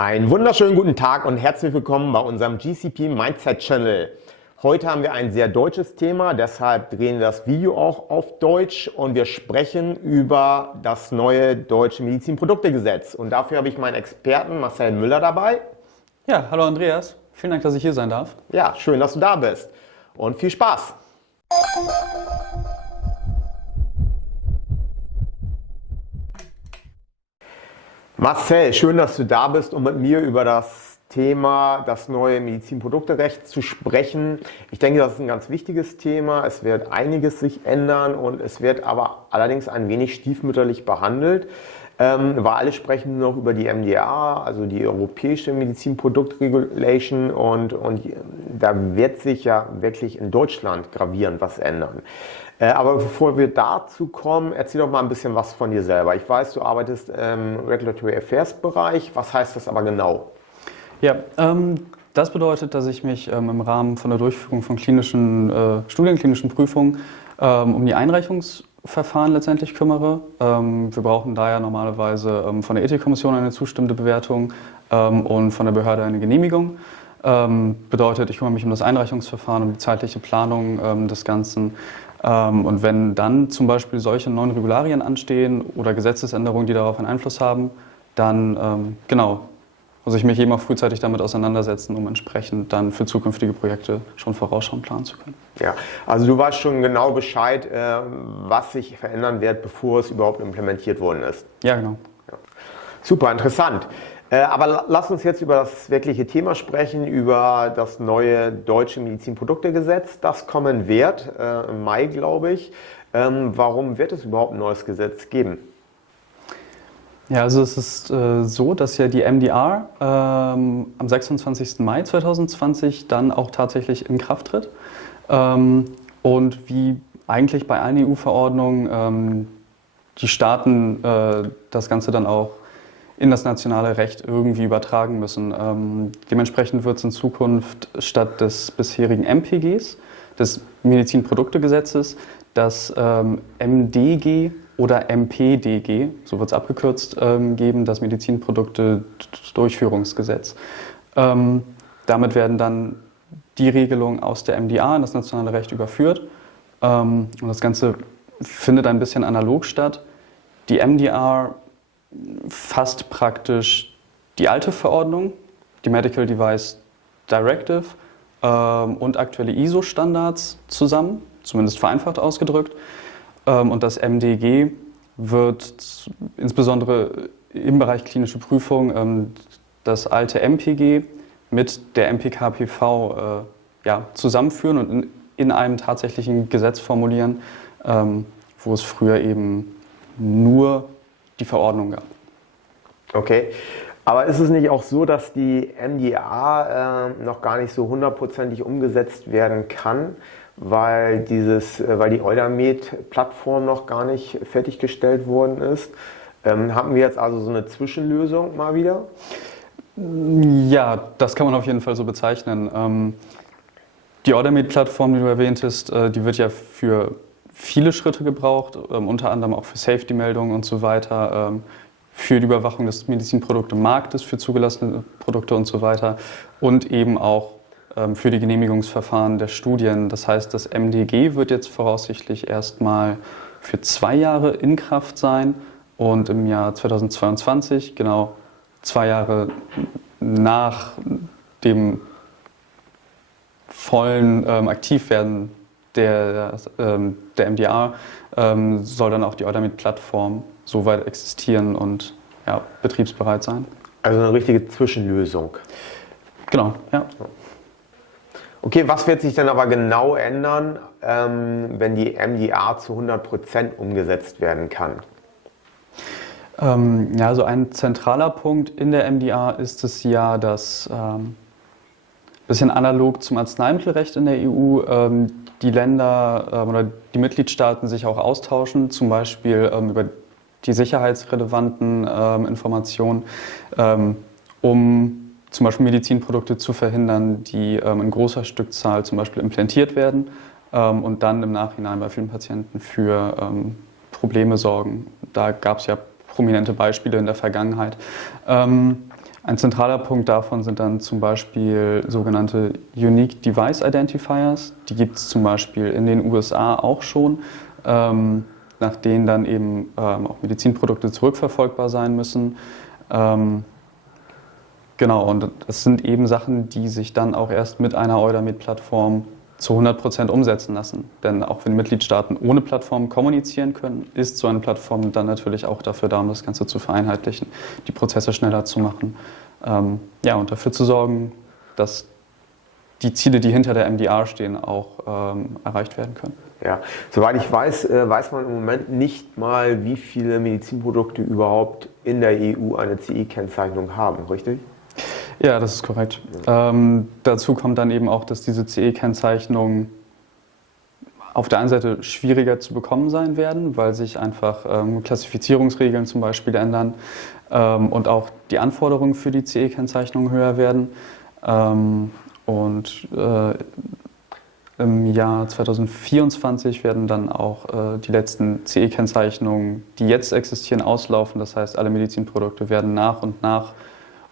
Einen wunderschönen guten Tag und herzlich willkommen bei unserem GCP Mindset Channel. Heute haben wir ein sehr deutsches Thema, deshalb drehen wir das Video auch auf Deutsch und wir sprechen über das neue deutsche Medizinproduktegesetz. Und dafür habe ich meinen Experten Marcel Müller dabei. Ja, hallo Andreas. Vielen Dank, dass ich hier sein darf. Ja, schön, dass du da bist und viel Spaß. Marcel, schön, dass du da bist, um mit mir über das Thema, das neue Medizinprodukterecht zu sprechen. Ich denke, das ist ein ganz wichtiges Thema. Es wird einiges sich ändern und es wird aber allerdings ein wenig stiefmütterlich behandelt, weil alle sprechen nur noch über die MDR, also die Europäische Medizinproduktregulation und da wird sich ja wirklich in Deutschland gravierend was ändern. Aber bevor wir dazu kommen, erzähl doch mal ein bisschen was von dir selber. Ich weiß, du arbeitest im Regulatory Affairs Bereich. Was heißt das aber genau? Ja, das bedeutet, dass ich mich im Rahmen von der Durchführung von klinischen Studien, klinischen Prüfungen um die Einreichungsverfahren letztendlich kümmere. Wir brauchen daher normalerweise von der Ethikkommission eine zustimmende Bewertung und von der Behörde eine Genehmigung. Bedeutet, ich kümmere mich um das Einreichungsverfahren, um die zeitliche Planung des Ganzen. Und wenn dann zum Beispiel solche neuen Regularien anstehen oder Gesetzesänderungen, die darauf einen Einfluss haben, dann muss ich mich eben auch frühzeitig damit auseinandersetzen, um entsprechend dann für zukünftige Projekte schon vorausschauend planen zu können. Ja, also du weißt schon genau Bescheid, was sich verändern wird, bevor es überhaupt implementiert worden ist. Ja, genau. Ja. Super, interessant. Aber lass uns jetzt über das wirkliche Thema sprechen, über das neue deutsche Medizinproduktegesetz, das kommen wird, im Mai, glaube ich. Warum wird es überhaupt ein neues Gesetz geben? Ja, also es ist so, dass ja die MDR am 26. Mai 2020 dann auch tatsächlich in Kraft tritt. Und wie eigentlich bei allen EU-Verordnungen die Staaten das Ganze dann auch in das nationale Recht irgendwie übertragen müssen. Dementsprechend wird es in Zukunft statt des bisherigen MPGs, des Medizinproduktegesetzes, das MDG oder MPDG, so wird es abgekürzt, geben, das Medizinprodukte-Durchführungsgesetz. Damit werden dann die Regelungen aus der MDA in das nationale Recht überführt. Und das Ganze findet ein bisschen analog statt. Die MDR fasst praktisch die alte Verordnung, die Medical Device Directive und aktuelle ISO-Standards zusammen, zumindest vereinfacht ausgedrückt. Und das MDG wird insbesondere im Bereich klinische Prüfung das alte MPG mit der MPK-PV zusammenführen und in einem tatsächlichen Gesetz formulieren, wo es früher eben nur die Verordnung gab. Okay, aber ist es nicht auch so, dass die MDA noch gar nicht so hundertprozentig umgesetzt werden kann, weil die Eudamed-Plattform noch gar nicht fertiggestellt worden ist? Haben wir jetzt also so eine Zwischenlösung mal wieder? Ja, das kann man auf jeden Fall so bezeichnen. Die Eudamed-Plattform, die du erwähntest, die wird ja für viele Schritte gebraucht, unter anderem auch für Safety-Meldungen und so weiter, für die Überwachung des Medizinproduktemarktes, für zugelassene Produkte und so weiter und eben auch für die Genehmigungsverfahren der Studien. Das heißt, das MDG wird jetzt voraussichtlich erstmal für 2 Jahre in Kraft sein und im Jahr 2022, genau 2 Jahre nach dem vollen Aktivwerden der MDR soll dann auch die Eudamed-Plattform soweit existieren und betriebsbereit sein. Also eine richtige Zwischenlösung. Genau, ja. Okay, was wird sich dann aber genau ändern, wenn die MDR zu 100% umgesetzt werden kann? Also ein zentraler Punkt in der MDR ist es ja, dass bisschen analog zum Arzneimittelrecht in der EU die Länder oder die Mitgliedstaaten sich auch austauschen, zum Beispiel über die sicherheitsrelevanten Informationen, um zum Beispiel Medizinprodukte zu verhindern, die in großer Stückzahl zum Beispiel implantiert werden und dann im Nachhinein bei vielen Patienten für Probleme sorgen. Da gab es ja prominente Beispiele in der Vergangenheit. Ein zentraler Punkt davon sind dann zum Beispiel sogenannte Unique Device Identifiers. Die gibt es zum Beispiel in den USA auch schon, nach denen dann eben auch Medizinprodukte zurückverfolgbar sein müssen. Genau, und das sind eben Sachen, die sich dann auch erst mit einer Eudamed-Plattform zu 100% umsetzen lassen. Denn auch wenn Mitgliedstaaten ohne Plattform kommunizieren können, ist so eine Plattform dann natürlich auch dafür da, um das Ganze zu vereinheitlichen, die Prozesse schneller zu machen. Ja, und dafür zu sorgen, dass die Ziele, die hinter der MDR stehen, auch erreicht werden können. Ja, soweit ich weiß, weiß man im Moment nicht mal, wie viele Medizinprodukte überhaupt in der EU eine CE-Kennzeichnung haben, richtig? Ja, das ist korrekt. Dazu kommt dann eben auch, dass diese CE-Kennzeichnungen auf der einen Seite schwieriger zu bekommen sein werden, weil sich einfach Klassifizierungsregeln zum Beispiel ändern und auch die Anforderungen für die CE-Kennzeichnung höher werden. Im Jahr 2024 werden dann auch die letzten CE-Kennzeichnungen, die jetzt existieren, auslaufen. Das heißt, alle Medizinprodukte werden nach und nach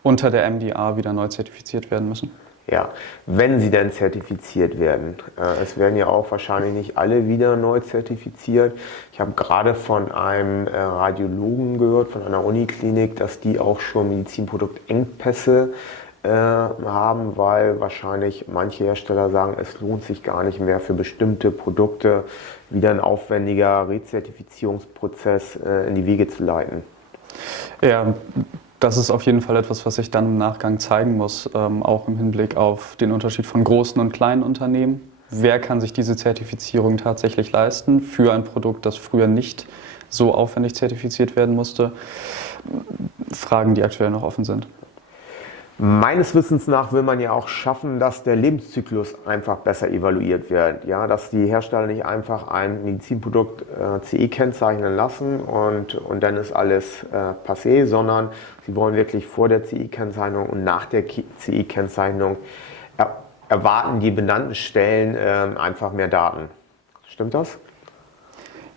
unter der MDR wieder neu zertifiziert werden müssen. Ja, wenn sie denn zertifiziert werden. Es werden ja auch wahrscheinlich nicht alle wieder neu zertifiziert. Ich habe gerade von einem Radiologen gehört, von einer Uniklinik, dass die auch schon Medizinproduktengpässe haben, weil wahrscheinlich manche Hersteller sagen, es lohnt sich gar nicht mehr für bestimmte Produkte wieder ein aufwendiger Rezertifizierungsprozess in die Wege zu leiten. Ja, das ist auf jeden Fall etwas, was sich dann im Nachgang zeigen muss, auch im Hinblick auf den Unterschied von großen und kleinen Unternehmen. Wer kann sich diese Zertifizierung tatsächlich leisten für ein Produkt, das früher nicht so aufwendig zertifiziert werden musste? Fragen, die aktuell noch offen sind. Meines Wissens nach will man ja auch schaffen, dass der Lebenszyklus einfach besser evaluiert wird. Ja, dass die Hersteller nicht einfach ein Medizinprodukt CE kennzeichnen lassen und dann ist alles passé, sondern sie wollen wirklich vor der CE-Kennzeichnung und nach der CE-Kennzeichnung erwarten die benannten Stellen einfach mehr Daten. Stimmt das?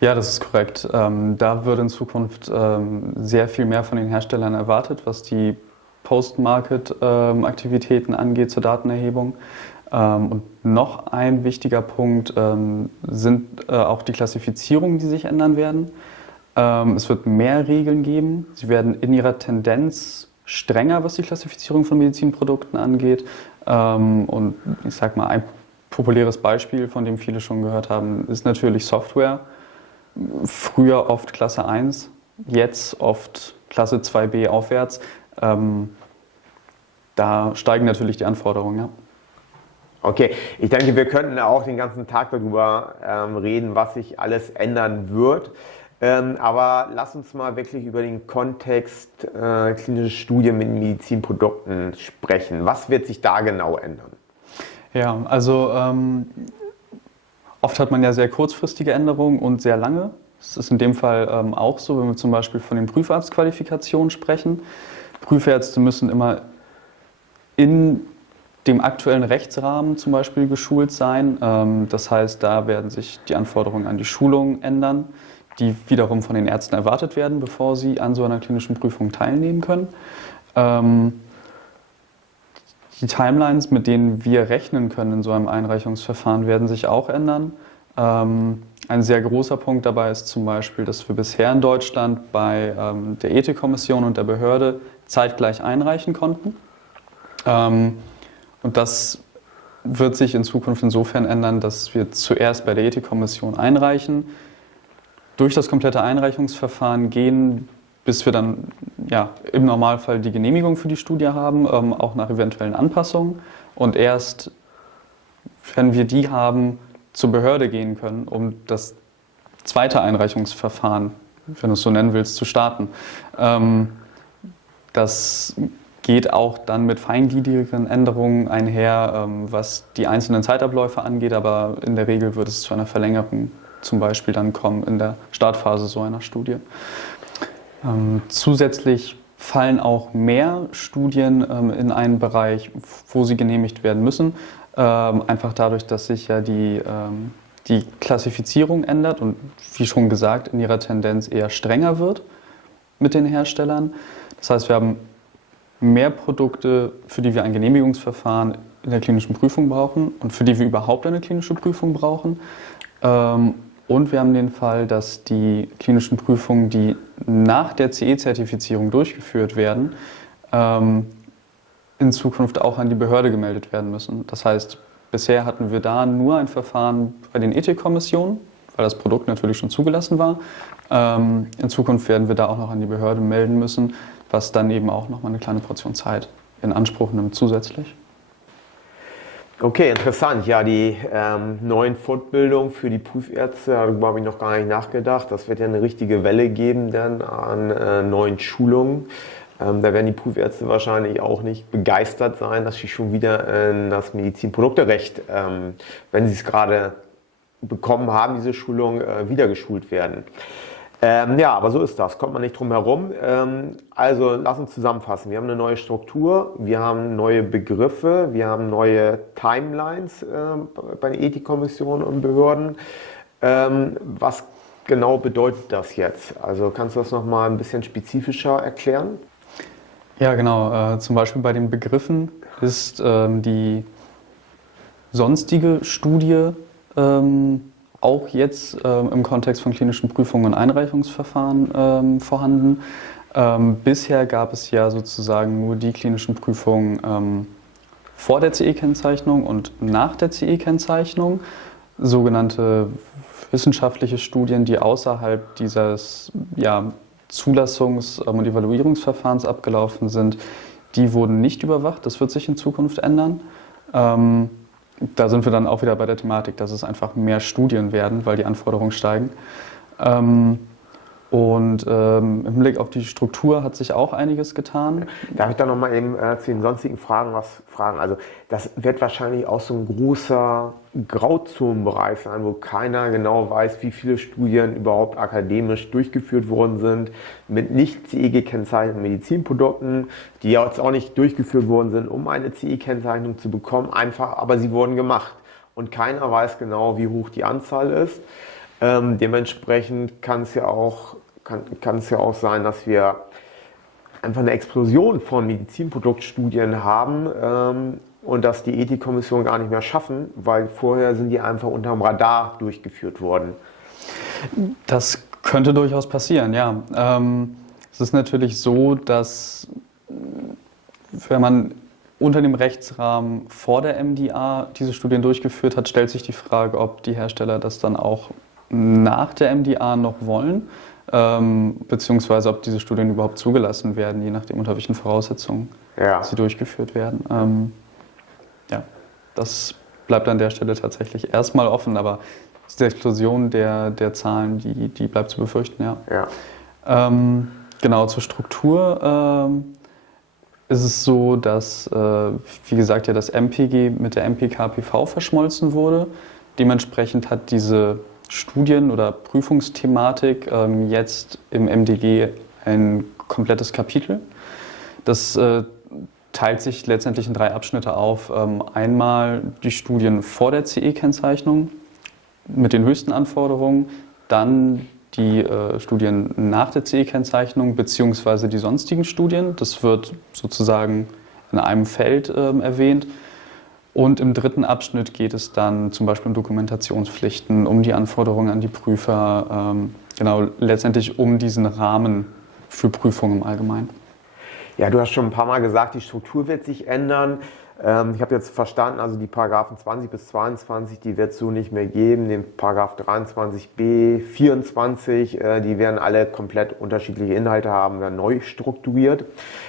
Ja, das ist korrekt. Da wird in Zukunft sehr viel mehr von den Herstellern erwartet, was die Post-Market-Aktivitäten angeht zur Datenerhebung. Und noch ein wichtiger Punkt sind auch die Klassifizierungen, die sich ändern werden. Es wird mehr Regeln geben. Sie werden in ihrer Tendenz strenger, was die Klassifizierung von Medizinprodukten angeht. Und ich sage mal, ein populäres Beispiel, von dem viele schon gehört haben, ist natürlich Software. Früher oft Klasse 1, jetzt oft Klasse 2b aufwärts. Da steigen natürlich die Anforderungen, ja. Okay, ich denke, wir könnten auch den ganzen Tag darüber reden, was sich alles ändern wird. Aber lass uns mal wirklich über den Kontext klinische Studien mit Medizinprodukten sprechen. Was wird sich da genau ändern? Ja, also oft hat man ja sehr kurzfristige Änderungen und sehr lange. Das ist in dem Fall auch so, wenn wir zum Beispiel von den Prüfarztqualifikationen sprechen. Prüfärzte müssen immer in dem aktuellen Rechtsrahmen zum Beispiel geschult sein. Das heißt, da werden sich die Anforderungen an die Schulung ändern, die wiederum von den Ärzten erwartet werden, bevor sie an so einer klinischen Prüfung teilnehmen können. Die Timelines, mit denen wir rechnen können in so einem Einreichungsverfahren, werden sich auch ändern. Ein sehr großer Punkt dabei ist zum Beispiel, dass wir bisher in Deutschland bei der Ethikkommission und der Behörde zeitgleich einreichen konnten. Und das wird sich in Zukunft insofern ändern, dass wir zuerst bei der Ethikkommission einreichen, durch das komplette Einreichungsverfahren gehen, bis wir dann ja, im Normalfall die Genehmigung für die Studie haben, auch nach eventuellen Anpassungen. Und erst, wenn wir die haben, zur Behörde gehen können, um das zweite Einreichungsverfahren, wenn du es so nennen willst, zu starten. Das geht auch dann mit feingliedrigeren Änderungen einher, was die einzelnen Zeitabläufe angeht, aber in der Regel wird es zu einer Verlängerung zum Beispiel dann kommen in der Startphase so einer Studie. Zusätzlich fallen auch mehr Studien in einen Bereich, wo sie genehmigt werden müssen, einfach dadurch, dass sich ja die Klassifizierung ändert und wie schon gesagt in ihrer Tendenz eher strenger wird mit den Herstellern. Das heißt, wir haben mehr Produkte, für die wir ein Genehmigungsverfahren in der klinischen Prüfung brauchen und für die wir überhaupt eine klinische Prüfung brauchen. Und wir haben den Fall, dass die klinischen Prüfungen, die nach der CE-Zertifizierung durchgeführt werden, in Zukunft auch an die Behörde gemeldet werden müssen. Das heißt, bisher hatten wir da nur ein Verfahren bei den Ethikkommissionen, weil das Produkt natürlich schon zugelassen war. In Zukunft werden wir da auch noch an die Behörde melden müssen, was dann eben auch noch mal eine kleine Portion Zeit in Anspruch nimmt zusätzlich. Okay, interessant. Ja, die neuen Fortbildungen für die Prüfärzte, darüber habe ich noch gar nicht nachgedacht. Das wird ja eine richtige Welle geben dann an neuen Schulungen. Da werden die Prüfärzte wahrscheinlich auch nicht begeistert sein, dass sie schon wieder in das Medizinprodukterecht, wenn sie es gerade bekommen haben, diese Schulung, wieder geschult werden. Ja, aber so ist das, kommt man nicht drum herum. Also lass uns zusammenfassen. Wir haben eine neue Struktur, wir haben neue Begriffe, wir haben neue Timelines bei den Ethikkommissionen und Behörden. Was genau bedeutet das jetzt? Also kannst du das nochmal ein bisschen spezifischer erklären? Ja, genau. Zum Beispiel bei den Begriffen ist die sonstige Studie auch jetzt im Kontext von klinischen Prüfungen und Einreichungsverfahren vorhanden. Bisher gab es ja sozusagen nur die klinischen Prüfungen vor der CE-Kennzeichnung und nach der CE-Kennzeichnung, sogenannte wissenschaftliche Studien, die außerhalb dieses Zulassungs- und Evaluierungsverfahrens abgelaufen sind, die wurden nicht überwacht. Das wird sich in Zukunft ändern. Da sind wir dann auch wieder bei der Thematik, dass es einfach mehr Studien werden, weil die Anforderungen steigen. Und im Hinblick auf die Struktur hat sich auch einiges getan. Darf ich da nochmal eben zu den sonstigen Fragen was fragen? Also das wird wahrscheinlich auch so ein großer Grauzonenbereich sein, wo keiner genau weiß, wie viele Studien überhaupt akademisch durchgeführt worden sind mit nicht CE-gekennzeichneten Medizinprodukten, die jetzt auch nicht durchgeführt worden sind, um eine CE-Kennzeichnung zu bekommen, einfach, aber sie wurden gemacht. Und keiner weiß genau, wie hoch die Anzahl ist. Dementsprechend kann es ja auch sein, dass wir einfach eine Explosion von Medizinproduktstudien haben und dass die Ethikkommission gar nicht mehr schaffen, weil vorher sind die einfach unterm Radar durchgeführt worden. Das könnte durchaus passieren, ja. Es ist natürlich so, dass wenn man unter dem Rechtsrahmen vor der MDA diese Studien durchgeführt hat, stellt sich die Frage, ob die Hersteller das dann auch nach der MDA noch wollen, beziehungsweise ob diese Studien überhaupt zugelassen werden, je nachdem unter welchen Voraussetzungen sie durchgeführt werden. Das bleibt an der Stelle tatsächlich erstmal offen, aber die Explosion der Zahlen, die bleibt zu befürchten, ja. Genau, zur Struktur ist es so, dass, wie gesagt, ja das MPG mit der MPK-PV verschmolzen wurde. Dementsprechend hat diese Studien- oder Prüfungsthematik jetzt im MDG ein komplettes Kapitel. Das teilt sich letztendlich in 3 Abschnitte auf. Einmal die Studien vor der CE-Kennzeichnung mit den höchsten Anforderungen, dann die Studien nach der CE-Kennzeichnung beziehungsweise die sonstigen Studien. Das wird sozusagen in einem Feld erwähnt. Und im 3. Abschnitt geht es dann zum Beispiel um Dokumentationspflichten, um die Anforderungen an die Prüfer, letztendlich um diesen Rahmen für Prüfungen im Allgemeinen. Ja, du hast schon ein paar Mal gesagt, die Struktur wird sich ändern. Ich habe jetzt verstanden, also die Paragraphen 20 bis 22, die wird es so nicht mehr geben. Den Paragraph 23b, 24, die werden alle komplett unterschiedliche Inhalte haben, werden neu strukturiert.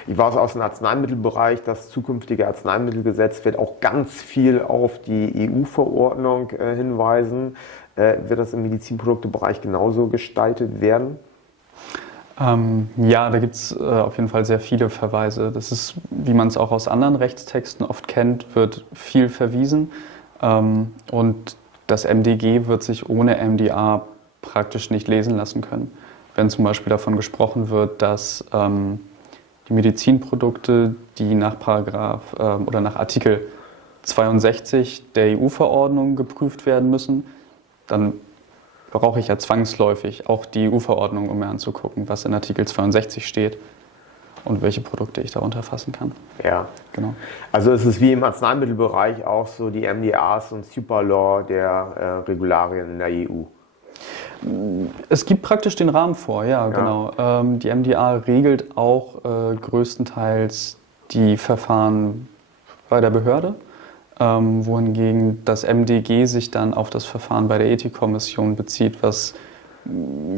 Ich weiß aus dem Arzneimittelbereich, das zukünftige Arzneimittelgesetz wird auch ganz viel auf die EU-Verordnung hinweisen. Wird das im Medizinproduktebereich genauso gestaltet werden? Ja, da gibt es auf jeden Fall sehr viele Verweise. Das ist, wie man es auch aus anderen Rechtstexten oft kennt, wird viel verwiesen. Und das MDG wird sich ohne MDA praktisch nicht lesen lassen können. Wenn zum Beispiel davon gesprochen wird, dass die Medizinprodukte, die nach nach Artikel 62 der EU-Verordnung geprüft werden müssen, dann brauche ich ja zwangsläufig auch die EU-Verordnung, um mir anzugucken, was in Artikel 62 steht. und welche Produkte ich darunter fassen kann. Ja, Genau. also es ist wie im Arzneimittelbereich auch so die MDRs und Superlaw der Regularien in der EU. Es gibt praktisch den Rahmen vor, ja, genau. Die MDA regelt auch größtenteils die Verfahren bei der Behörde, wohingegen das MDG sich dann auf das Verfahren bei der Ethikkommission bezieht, was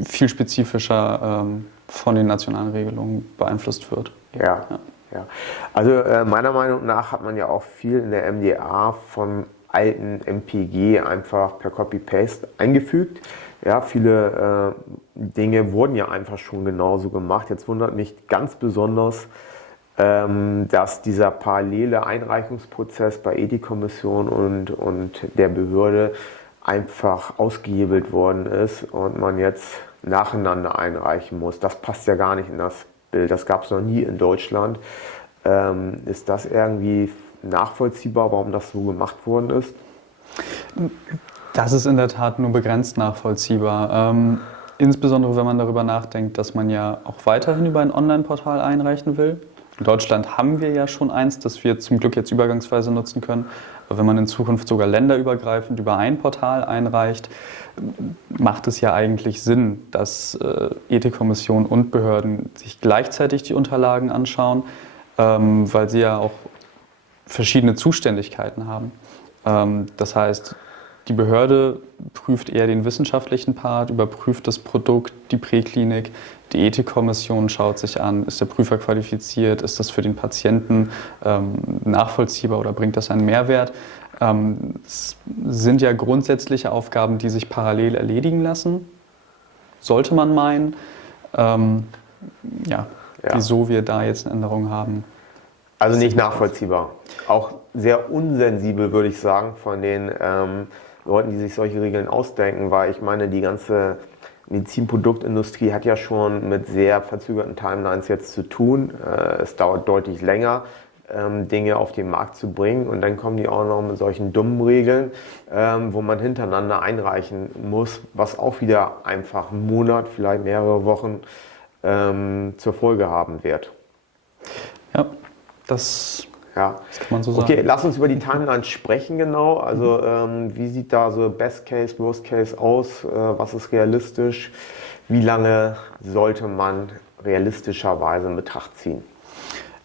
viel spezifischer von den nationalen Regelungen beeinflusst wird. Ja. Also meiner Meinung nach hat man ja auch viel in der MDA von alten MPG einfach per Copy-Paste eingefügt. Ja, viele Dinge wurden ja einfach schon genauso gemacht. Jetzt wundert mich ganz besonders, dass dieser parallele Einreichungsprozess bei Ethikkommission und der Behörde einfach ausgehebelt worden ist und man jetzt nacheinander einreichen muss. Das passt ja gar nicht in das Bild. Das gab es noch nie in Deutschland. Ist das irgendwie nachvollziehbar, warum das so gemacht worden ist? Das ist in der Tat nur begrenzt nachvollziehbar. Insbesondere wenn man darüber nachdenkt, dass man ja auch weiterhin über ein Online-Portal einreichen will. In Deutschland haben wir ja schon eins, das wir zum Glück jetzt übergangsweise nutzen können. Aber wenn man in Zukunft sogar länderübergreifend über ein Portal einreicht, macht es ja eigentlich Sinn, dass Ethikkommission und Behörden sich gleichzeitig die Unterlagen anschauen, weil sie ja auch verschiedene Zuständigkeiten haben. Das heißt, die Behörde prüft eher den wissenschaftlichen Part, überprüft das Produkt, die Präklinik. Die Ethikkommission schaut sich an, ist der Prüfer qualifiziert, ist das für den Patienten nachvollziehbar oder bringt das einen Mehrwert. Es sind ja grundsätzliche Aufgaben, die sich parallel erledigen lassen, sollte man meinen. Wieso wir da jetzt eine Änderung haben. Also nicht nachvollziehbar. Auch sehr unsensibel, würde ich sagen, von den Leuten, die sich solche Regeln ausdenken, weil ich meine, die ganze Medizinproduktindustrie hat ja schon mit sehr verzögerten Timelines jetzt zu tun. Es dauert deutlich länger, Dinge auf den Markt zu bringen und dann kommen die auch noch mit solchen dummen Regeln, wo man hintereinander einreichen muss, was auch wieder einfach einen Monat, vielleicht mehrere Wochen zur Folge haben wird. Ja, das kann man so sagen. Okay, lass uns über die Timeline sprechen genau. Also wie sieht da so Best Case, Worst Case aus? Was ist realistisch? Wie lange sollte man realistischerweise in Betracht ziehen?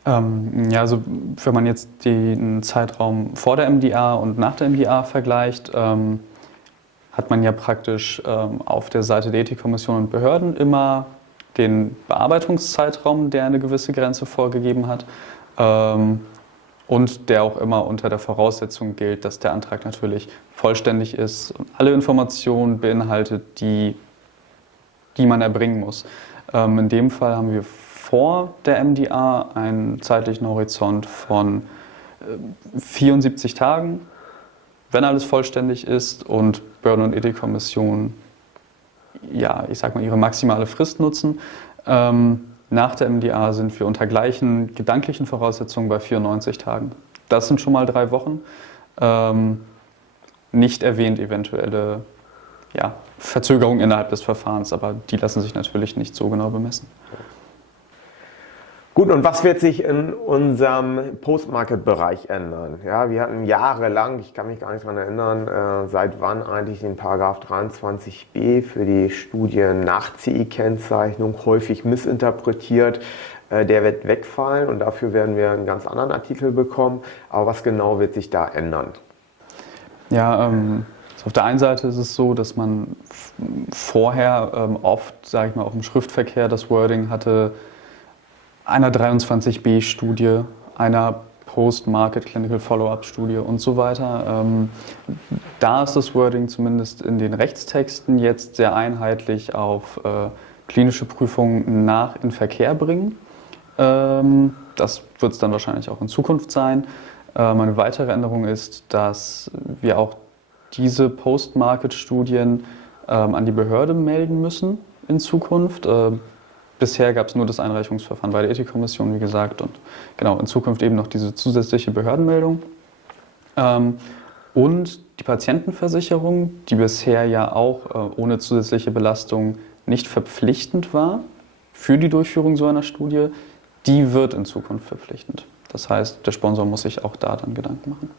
Also wenn man jetzt den Zeitraum vor der MDA und nach der MDA vergleicht, hat man ja praktisch auf der Seite der Ethikkommission und Behörden immer den Bearbeitungszeitraum, der eine gewisse Grenze vorgegeben hat. Und der auch immer unter der Voraussetzung gilt, dass der Antrag natürlich vollständig ist und alle Informationen beinhaltet, die man erbringen muss. In dem Fall haben wir vor der MDA einen zeitlichen Horizont von 74 Tagen, wenn alles vollständig ist und Behörden und Ethikkommission, ihre maximale Frist nutzen. Nach der MDA sind wir unter gleichen gedanklichen Voraussetzungen bei 94 Tagen. Das sind schon mal 3 Wochen. Nicht erwähnt eventuelle Verzögerungen innerhalb des Verfahrens, aber die lassen sich natürlich nicht so genau bemessen. Gut, und was wird sich in unserem Post-Market-Bereich ändern? Ja, wir hatten jahrelang, ich kann mich gar nicht daran erinnern, seit wann eigentlich den Paragraph 23b für die Studien nach CI-Kennzeichnung häufig missinterpretiert. Der wird wegfallen und dafür werden wir einen ganz anderen Artikel bekommen. Aber was genau wird sich da ändern? Ja, auf der einen Seite ist es so, dass man vorher oft, auch im Schriftverkehr das Wording hatte, einer 23b-Studie, einer Post-Market Clinical Follow-up-Studie und so weiter. Da ist das Wording zumindest in den Rechtstexten jetzt sehr einheitlich auf klinische Prüfungen nach in Verkehr bringen. Das wird es dann wahrscheinlich auch in Zukunft sein. Eine weitere Änderung ist, dass wir auch diese Post-Market-Studien an die Behörde melden müssen in Zukunft. Bisher gab es nur das Einreichungsverfahren bei der Ethikkommission, wie gesagt, und genau in Zukunft eben noch diese zusätzliche Behördenmeldung. Und die Patientenversicherung, die bisher ja auch ohne zusätzliche Belastung nicht verpflichtend war für die Durchführung so einer Studie, die wird in Zukunft verpflichtend. Das heißt, der Sponsor muss sich auch da dann Gedanken machen.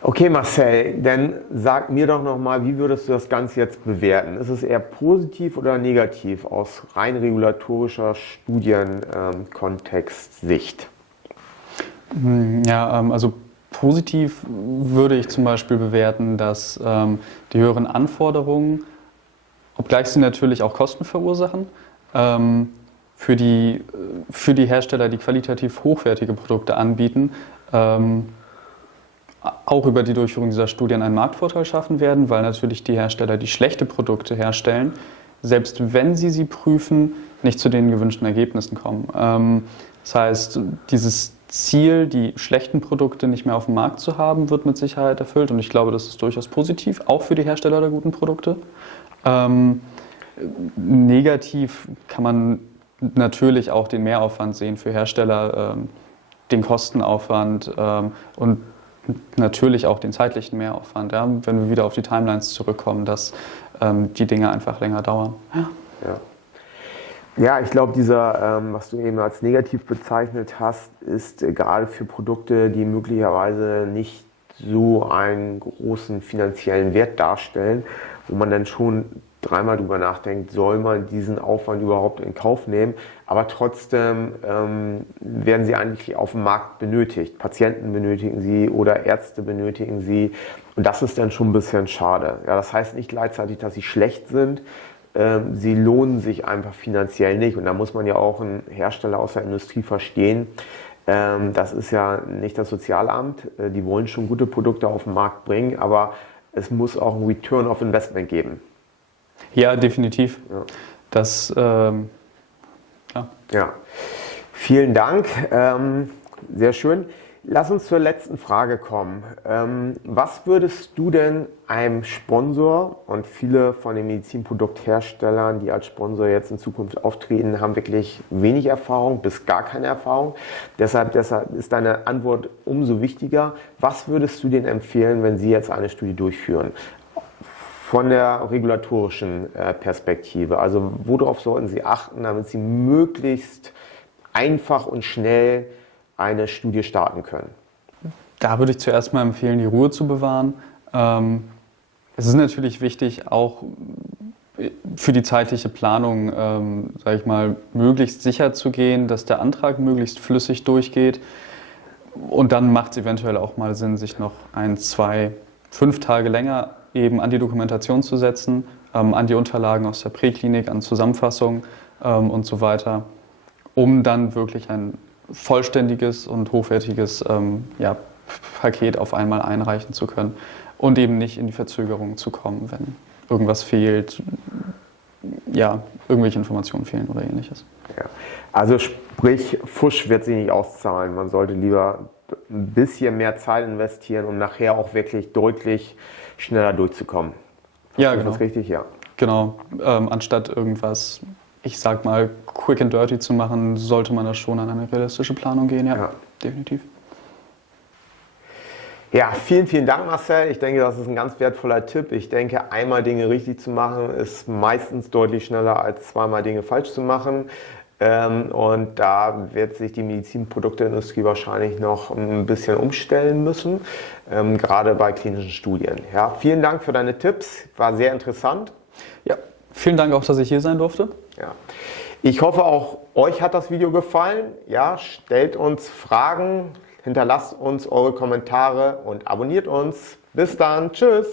Okay, Marcel, dann sag mir doch nochmal, wie würdest du das Ganze jetzt bewerten? Ist es eher positiv oder negativ aus rein regulatorischer Studienkontextsicht? Ja, also positiv würde ich zum Beispiel bewerten, dass die höheren Anforderungen, obgleich sie natürlich auch Kosten verursachen, für die Hersteller, die qualitativ hochwertige Produkte anbieten, auch über die Durchführung dieser Studien einen Marktvorteil schaffen werden, weil natürlich die Hersteller, die schlechte Produkte herstellen, selbst wenn sie prüfen, nicht zu den gewünschten Ergebnissen kommen. Das heißt, dieses Ziel, die schlechten Produkte nicht mehr auf dem Markt zu haben, wird mit Sicherheit erfüllt und ich glaube, das ist durchaus positiv, auch für die Hersteller der guten Produkte. Negativ kann man natürlich auch den Mehraufwand sehen für Hersteller, den Kostenaufwand und natürlich auch den zeitlichen Mehraufwand, ja, wenn wir wieder auf die Timelines zurückkommen, dass die Dinge einfach länger dauern. Ja, ich glaube, dieser, was du eben als negativ bezeichnet hast, ist gerade für Produkte, die möglicherweise nicht so einen großen finanziellen Wert darstellen, wo man dann schon dreimal drüber nachdenkt, soll man diesen Aufwand überhaupt in Kauf nehmen, aber trotzdem werden sie eigentlich auf dem Markt benötigt. Patienten benötigen sie oder Ärzte benötigen sie und das ist dann schon ein bisschen schade. Ja, das heißt nicht gleichzeitig, dass sie schlecht sind, sie lohnen sich einfach finanziell nicht und da muss man ja auch einen Hersteller aus der Industrie verstehen. Das ist ja nicht das Sozialamt, die wollen schon gute Produkte auf den Markt bringen, aber es muss auch ein Return of Investment geben. Ja, definitiv. Ja. Das, Ja, vielen Dank. Sehr schön. Lass uns zur letzten Frage kommen. Was würdest du denn einem Sponsor, und viele von den Medizinproduktherstellern, die als Sponsor jetzt in Zukunft auftreten, haben wirklich wenig Erfahrung bis gar keine Erfahrung. Deshalb ist deine Antwort umso wichtiger. Was würdest du denen empfehlen, wenn sie jetzt eine Studie durchführen? Von der regulatorischen Perspektive, also worauf sollten Sie achten, damit Sie möglichst einfach und schnell eine Studie starten können? Da würde ich zuerst mal empfehlen, die Ruhe zu bewahren. Es ist natürlich wichtig, auch für die zeitliche Planung, sage ich mal, möglichst sicher zu gehen, dass der Antrag möglichst flüssig durchgeht. Und dann macht es eventuell auch mal Sinn, sich noch 1, 2, 5 Tage länger eben an die Dokumentation zu setzen, an die Unterlagen aus der Präklinik, an Zusammenfassungen und so weiter, um dann wirklich ein vollständiges und hochwertiges Paket auf einmal einreichen zu können und eben nicht in die Verzögerung zu kommen, wenn irgendwas fehlt, ja, irgendwelche Informationen fehlen oder ähnliches. Ja. Also sprich, Fusch wird sich nicht auszahlen. Man sollte lieber ein bisschen mehr Zeit investieren, um nachher auch wirklich deutlich schneller durchzukommen. Ja, genau. Ist das richtig? Ja. Genau. Anstatt irgendwas, ich sag mal, quick and dirty zu machen, sollte man da schon an eine realistische Planung gehen. Ja, definitiv. Ja, vielen, vielen Dank, Marcel. Ich denke, das ist ein ganz wertvoller Tipp. Ich denke, einmal Dinge richtig zu machen, ist meistens deutlich schneller als zweimal Dinge falsch zu machen. Und da wird sich die Medizinprodukteindustrie wahrscheinlich noch ein bisschen umstellen müssen, gerade bei klinischen Studien. Ja, vielen Dank für deine Tipps, war sehr interessant. Ja, vielen Dank auch, dass ich hier sein durfte. Ja. Ich hoffe, auch euch hat das Video gefallen. Ja, stellt uns Fragen, hinterlasst uns eure Kommentare und abonniert uns. Bis dann, tschüss!